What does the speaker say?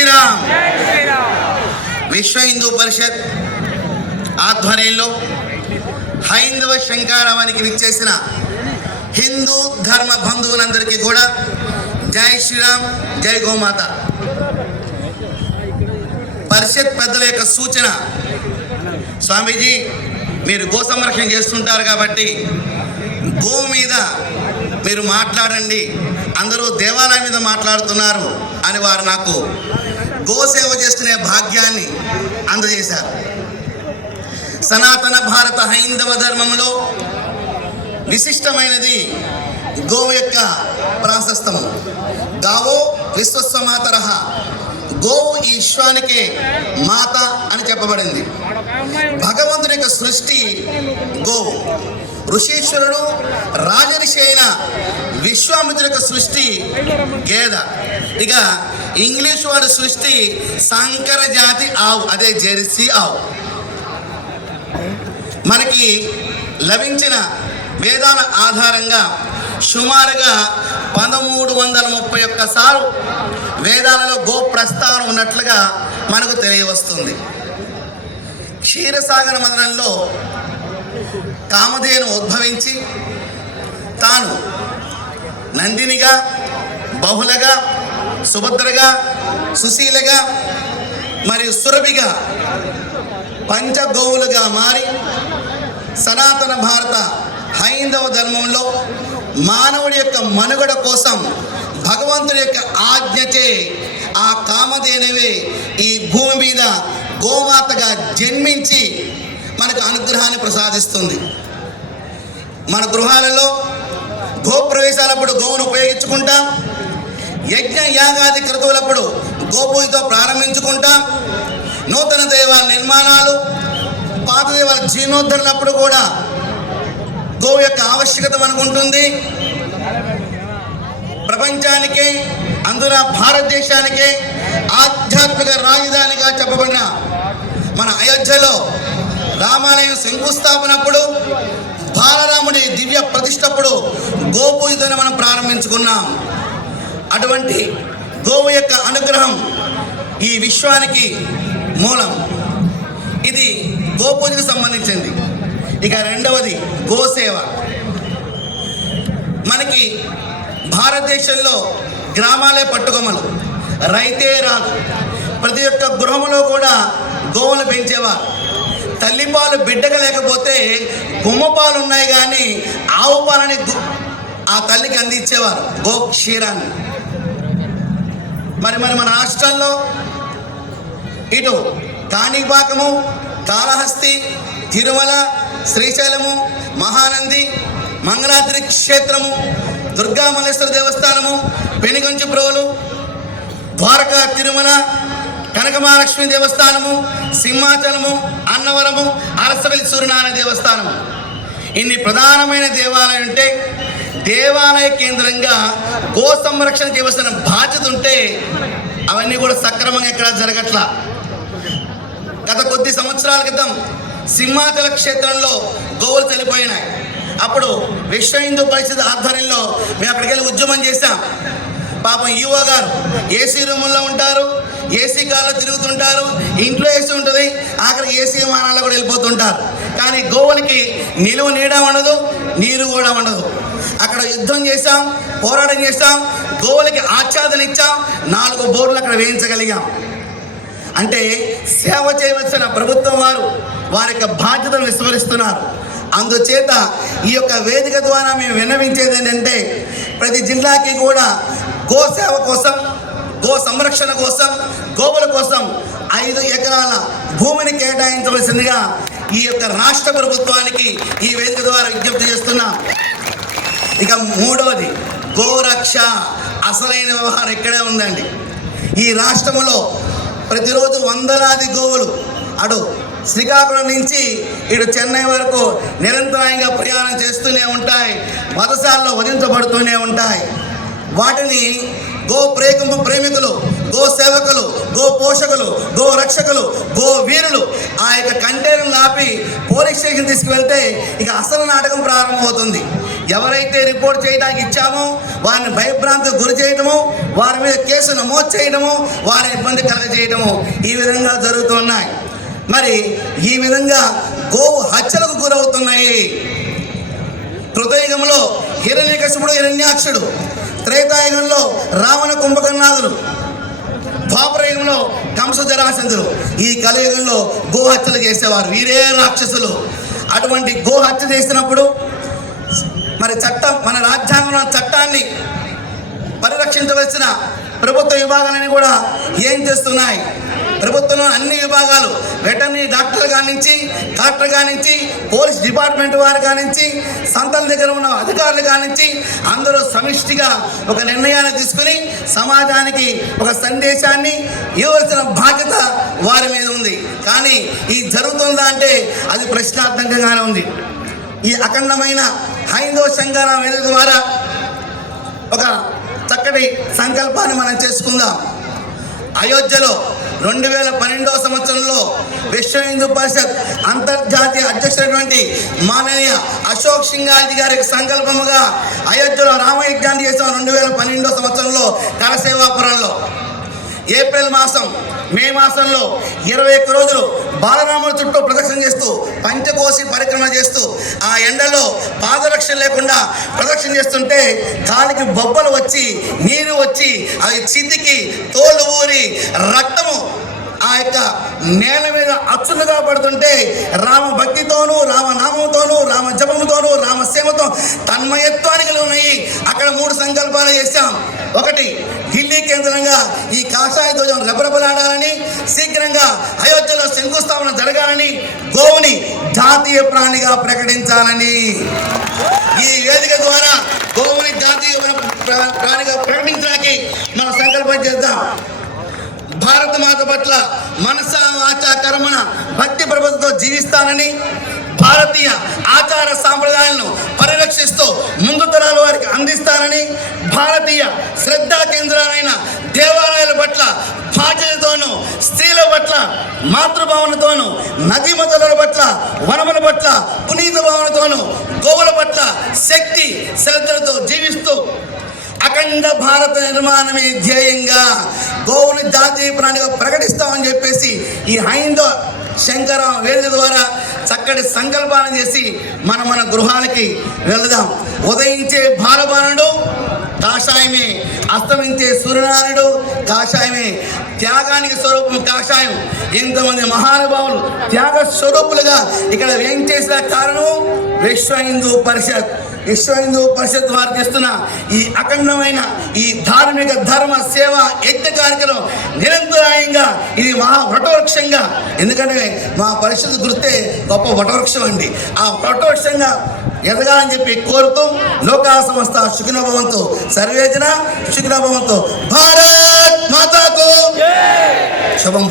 శ్రీరామ్. విశ్వ హిందూ పరిషత్ ఆధ్వర్యంలో హైందవ శంకారావానికి విచ్చేసిన హిందూ ధర్మ బంధువులందరికీ కూడా జై శ్రీరామ్ జై గోమాత. పరిషత్ పెద్దల యొక్క సూచన స్వామీజీ మీరు గో సంరక్షణ చేస్తుంటారు కాబట్టి గో మీద మీరు మాట్లాడండి. అందరూ దేవాలయం మీద మాట్లాడుతున్నారు అని వారు నాకు గో సేవ చేసుకునే భాగ్యాన్ని అందజేశారు. సనాతన భారత హైందవ ధర్మంలో విశిష్టమైనది గోవు యొక్క ప్రాశస్తము గావో విశ్వస్వమాతర గోవు ఈ విశ్వానికే మాత అని చెప్పబడింది. భగవంతుని యొక్క సృష్టి గోవు. ఋషీశ్వరుడు రాజరిషి అయిన విశ్వామిత్రుని యొక్క సృష్టి గేద. ఇక ఇంగ్లీష్ వాడి సృష్టి సంకర జాతి ఆవు అదే జెర్సీ ఆవు. మనకి లభించిన వేదాల ఆధారంగా సుమారుగా పదమూడు వందల ముప్పై ఒక్క సార్లు వేదాలలో గో ప్రస్తావన ఉన్నట్లుగా మనకు తెలియవస్తుంది. క్షీరసాగర మదనంలో కామధేను ఉద్భవించి తాను నందినిగా బహుళగా సుభద్రగా సుశీలగా మరియు సురభిగా పంచగోవులుగా మారి సనాతన భారత హైందవ ధర్మంలో మానవుడి యొక్క మనుగడ కోసం భగవంతుడి యొక్క ఆజ్ఞచే ఆ కామధేనువే ఈ భూమి మీద గోమాతగా జన్మించి మనకు అనుగ్రహాన్ని ప్రసాదిస్తుంది. మన గృహాలలో గోప్రవేశాలప్పుడు గోవును ఉపయోగించుకుంటాం. యజ్ఞ యాగాది క్రతువులప్పుడు గోపూజతో ప్రారంభించుకుంటాం. నూతన దేవాల నిర్మాణాలు పాత దేవాల జీర్ణోద్ధరణప్పుడు కూడా గోవు యొక్క ఆవశ్యకత మనకు ఉంటుంది ప్రపంచానికే అందున భారతదేశానికే ఆధ్యాత్మిక రాజధానిగా చెప్పబడిన మన అయోధ్యలో రామాలయం శంకుస్థాపనప్పుడు బాలరాముడి దివ్య ప్రతిష్టప్పుడు గోపూజను మనం ప్రారంభించుకున్నాం. అటువంటి గోవు యొక్క అనుగ్రహం ఈ విశ్వానికి మూలం. ఇది గోపూజకు సంబంధించింది. ఇక రెండవది గోసేవ. మనకి భారతదేశంలో గ్రామాలే పట్టుకొమ్మలు. రైతే రాదు. ప్రతి ఒక్క గృహంలో కూడా గోవులు పెంచేవారు. తల్లిపాలు బిడ్డగా లేకపోతే గుమ్మపాలు ఉన్నాయి కానీ ఆవు పాలని ఆ తల్లికి అందించేవారు. గో క్షీరాన్ని. మరి మరి మన రాష్ట్రాల్లో ఇటు కాణిపాకము కాళహస్తి తిరుమల శ్రీశైలము మహానంది మంగళాద్రి క్షేత్రము దుర్గామల్లేశ్వర దేవస్థానము పెనుగంచు ప్రోలు ద్వారకా తిరుమల కనకమహాలక్ష్మి దేవస్థానము సింహాచలము అన్నవరము అరసవెల్లి సూర్యనారాయణ దేవస్థానము. ఇన్ని ప్రధానమైన దేవాలయం ఉంటే దేవాలయ కేంద్రంగా గో సంరక్షణ చేయవలసిన బాధ్యత ఉంటే అవన్నీ కూడా సక్రమంగా ఎక్కడ జరగట్లా. గత కొద్ది సంవత్సరాల క్రితం సింహాచల క్షేత్రంలో గోవులు చనిపోయినాయి. అప్పుడు విశ్వ హిందూ పరిషత్ ఆధ్వర్యంలో మేము అక్కడికి వెళ్ళి ఉద్యమం చేశాం. పాపం ఈవో గారు ఏసీ రూముల్లో ఉంటారు. ఏసీ తిరుగుతుంటారు ఇంట్లో ఏసీ ఉంటుంది ఆఖరికి ఏసీ విమానాల్లో కూడా వెళ్ళిపోతుంటారు. కానీ గోవులకి నిలువ నీడ ఉండదు నీరు కూడా ఉండదు. అక్కడ యుద్ధం చేశాం పోరాటం చేశాం గోవులకి ఆచ్ఛాదన ఇచ్చాం నాలుగు బోర్లు అక్కడ వేయించగలిగాం. అంటే సేవ చేయవలసిన ప్రభుత్వం వారు వారి యొక్క బాధ్యతను విస్మరిస్తున్నారు. అందుచేత ఈ యొక్క వేదిక ద్వారా మేము విన్నవించేది ఏంటంటే ప్రతి జిల్లాకి కూడా గో సేవ కోసం గో సంరక్షణ కోసం గోవుల కోసం ఐదు ఎకరాల భూమిని కేటాయించవలసిందిగా ఈ యొక్క రాష్ట్ర ప్రభుత్వానికి ఈ వేదిక ద్వారా విజ్ఞప్తి చేస్తున్నాం. ఇక మూడవది గోరక్ష అసలైన వ్యవహారం ఇక్కడే ఉందండి. ఈ రాష్ట్రంలో ప్రతిరోజు వందలాది గోవులు అటు శ్రీకాకుళం నుంచి ఇటు చెన్నై వరకు నిరంతరాయంగా ప్రయాణం చేస్తూనే ఉంటాయి వదసాల్లో వధించబడుతూనే ఉంటాయి. వాటిని గో ప్రేమ ప్రేమికులు గో సేవకులు గో పోషకులు గో రక్షకులు గో వీరులు. ఆ యొక్క కంటైనర్లు ఆపి పోలీస్ స్టేషన్ తీసుకువెళ్తే ఇక అసలు నాటకం ప్రారంభమవుతుంది. ఎవరైతే రిపోర్ట్ చేయడానికి ఇచ్చామో వారిని భయభ్రాంతికి గురి చేయడము వారి మీద కేసు నమోదు చేయడము వారిని ఇబ్బంది కలగజేయడము ఈ విధంగా జరుగుతున్నాయి మరి ఈ విధంగా గోవు హత్యలకు గురవుతున్నాయి. హృదయంలో హిరణ్యకశుడు హిరణ్యాక్షుడు త్రేతాయుగంలో రావణ కుంభకర్ణాదులు ద్వాపరయుగంలో కంస జరాసంధులు ఈ కలియుగంలో గోహత్యలు చేసేవారు. వీరే రాక్షసులు. అటువంటి గోహత్య చేసినప్పుడు మరి చట్టం మన రాజ్యాంగంలో చట్టాన్ని పరిరక్షించవలసిన ప్రభుత్వ విభాగాలని కూడా ఏం చేస్తున్నాయి? ప్రభుత్వంలో అన్ని విభాగాలు వెటర్నరీ డాక్టర్ కానించి కలెక్టర్ కానించి పోలీస్ డిపార్ట్మెంట్ వారు కానించి సంతల దగ్గర ఉన్న అధికారులు కానించి అందరూ సమిష్టిగా ఒక నిర్ణయాన్ని తీసుకుని సమాజానికి ఒక సందేశాన్ని ఇవ్వవలసిన బాధ్యత వారి మీద ఉంది. కానీ ఇది జరుగుతుందా అంటే అది ప్రశ్నార్థకంగానే ఉంది. ఈ అఖండమైన హైందవ సంఘాల వేదిక ద్వారా ఒక చక్కటి సంకల్పాన్ని మనం చేసుకుందాం. అయోధ్యలో రెండు వేల పన్నెండవ సంవత్సరంలో విశ్వ హిందూ పరిషత్ అంతర్జాతీయ అధ్యక్షుడైనటువంటి మాననీయ అశోక్ సింగాజీ గారి సంకల్పముగా అయోధ్యలో రామయజ్ఞాన్ని చేసాం రెండు వేల పన్నెండవ సంవత్సరంలో కరసేవాపురంలో. ఏప్రిల్ మాసం మే మాసంలో ఇరవై ఒక్క రోజులు బాలరాముల చుట్టూ ప్రదక్షిణ చేస్తూ పంచకోసి పరిక్రమ చేస్తూ ఆ ఎండలో పాదరక్షణ లేకుండా ప్రదక్షిణ చేస్తుంటే కాలికి బొబ్బలు వచ్చి నీరు వచ్చి అవి చితికి తోలు ఊరి రక్తము ఆ యొక్క నేల మీద అచ్చులుగా పడుతుంటే రామ భక్తితోనూ రామనామంతోనూ రామ జపముతోనూ రామసేవతో తన్మయత్వానికి ఉన్నాయి అక్కడ మూడు సంకల్పాలు చేశాం. ఒకటి ఢిల్లీ కేంద్రంగా ఈ కాషాయ ధ్వజం రెపరెపలాడాలని శీఘ్రంగా అయోధ్యలో శంకుస్థాపన జరగాలని గోవుని జాతీయ ప్రాణిగా ప్రకటించాలని. ఈ వేదిక ద్వారా గోవుని జాతీయ ప్రాణిగా ప్రకటించడానికి మనం సంకల్పం చేద్దాం. మాత పట్ల మనస వాచ కర్మణ భక్తి ప్రభుత్వంతో జీవిస్తానని భారతీయ ఆచార సాంప్రదాయాలను పరిరక్షిస్తూ ముందు తరాల వారికి అందిస్తానని భారతీయ శ్రద్ధా కేంద్రాలైన దేవాలయాల పట్ల బాధ్యతతోనూ స్త్రీల పట్ల మాతృభావనతోనూ నదీ మొదల పట్ల వనముల పట్ల పునీత భావనతోనూ గోవుల పట్ల శక్తి శ్రద్ధలతో జీవిస్తూ అఖండ భారత నిర్మాణమే ధ్యేయంగా గోవుని జాతీయ ప్రాణిగా ప్రకటిస్తామని చెప్పేసి ఈ హైందవ శంకర వేదిక ద్వారా చక్కటి సంకల్పాన్ని చేసి మనం మన గృహాలకి వెళదాం. ఉదయించే బాలబాణుడు కాషాయమే అస్తమించే సూర్యనారాయణుడు కాషాయమే త్యాగానికి స్వరూపం కాషాయం. ఇంతమంది మహానుభావులు త్యాగ స్వరూపులుగా ఇక్కడ ఏం చేసిన కారణం విశ్వ హిందూ పరిషత్. విశ్వ హిందూ పరిషత్ వారు చేస్తున్న ఈ అఖండమైన ఈ ధార్మిక ధర్మ సేవ యజ్ఞ కార్యక్రమం నిరంతరాయంగా ఇది మహా వటవృక్షంగా. ఎందుకంటే మా పరిషత్ గుర్తే గొప్ప వటవృక్షం అండి. ఆ వటవృక్షంగా ఎదగాలని చెప్పి కోరుతూ లోకా సంస్థ శుకినభవంతో సర్వేజన శుకినభవంతో భారత్ మాతాకు. శుభం.